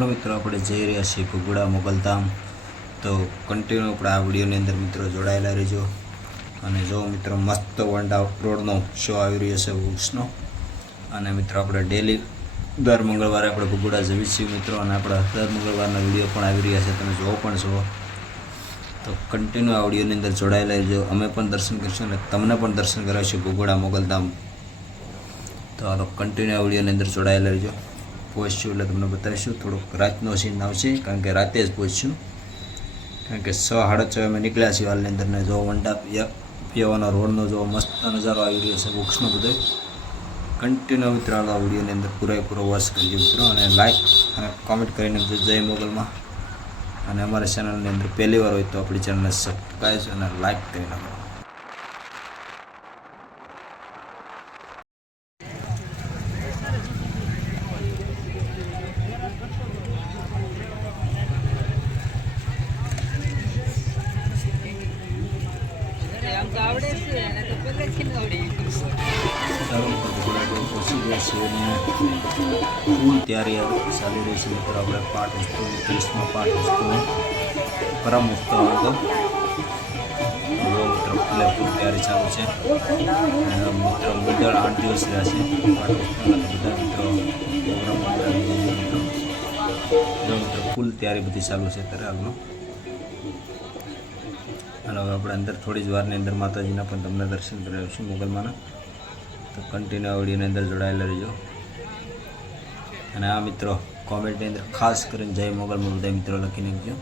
Hello मित्रों, આપણે જઈ રહ્યા છીએ ઘુઘુડા મોગલધામ। તો કન્ટિન્યુ આપણે આ વિડીયોની અંદર મિત્રો જોડાયેલા રહેજો। અને જો મિત્રો મસ્ત વંડા રોડનો શો આવી રહ્યો છે વૃક્ષનો। અને મિત્રો આપણે ડેલી દર મંગળવારે આપણે ઘુઘુડા જઈએ છીએ મિત્રો, અને આપણા દર મંગળવારના વિડીયો પણ આવી રહ્યા છે, તમે જોવો પણ છો। તો કન્ટિન્યુ આ વિડીયોની અંદર જોડાયેલા રહેજો। અમે પણ દર્શન કરીશું અને તમને પણ દર્શન કરાવીશું ઘુઘુડા મોગલધામ। તો હાલો કન્ટિન્યુ આ વિડીયોની અંદર જોડાયેલા રહેજો। પહોંચ્યું એટલે તમને બતાવીશું। થોડોક રાતનો સીન આવશે, કારણ કે રાતે જ પહોંચ્યું, કારણ કે 6:30 અમે નીકળ્યા છીએ હાલની અંદર। ને જો વંડા પીવાનો રોડનો જો મસ્ત નજારો આવી રહ્યો છે વૃક્ષનો બધો। કન્ટિન્યુ મિત્રો આ વિડીયોની અંદર પૂરેપૂરો વોચ કરજો મિત્રો, અને લાઈક અને કોમેન્ટ કરીને જય મોગલમાં। અને અમારા ચેનલની અંદર પહેલી વાર હોય તો આપણી ચેનલને સબસ્ક્રાઈબ અને લાઈક કરી નાખો। ફૂલ તૈયારી ચાલી રહી છે મિત્રો। આપણે પાઠ વસ્તુ 30માં પાઠ વસ્તુ પરમ ઉત્સવ હતો મિત્રો, ફૂલ તૈયારી ચાલુ છે મિત્રો। મુદળ 8 દિવસ રહ્યા છે પાઠ વસ્તુના, બધા મિત્રો મિત્રો ફૂલ તૈયારી બધી ચાલુ છે અત્યારે હાલમાં। અને હવે આપણે અંદર થોડી જ વારની અંદર માતાજીના પણ તમને દર્શન કરાવીશું મોગલમાંના। તો કન્ટિન્યુ વિડીયોની અંદર જોડાયેલા રહેજો। અને આ મિત્રો કોમેન્ટની અંદર ખાસ કરીને જય મોગલમાં બધા મિત્રો લખી નાખજો।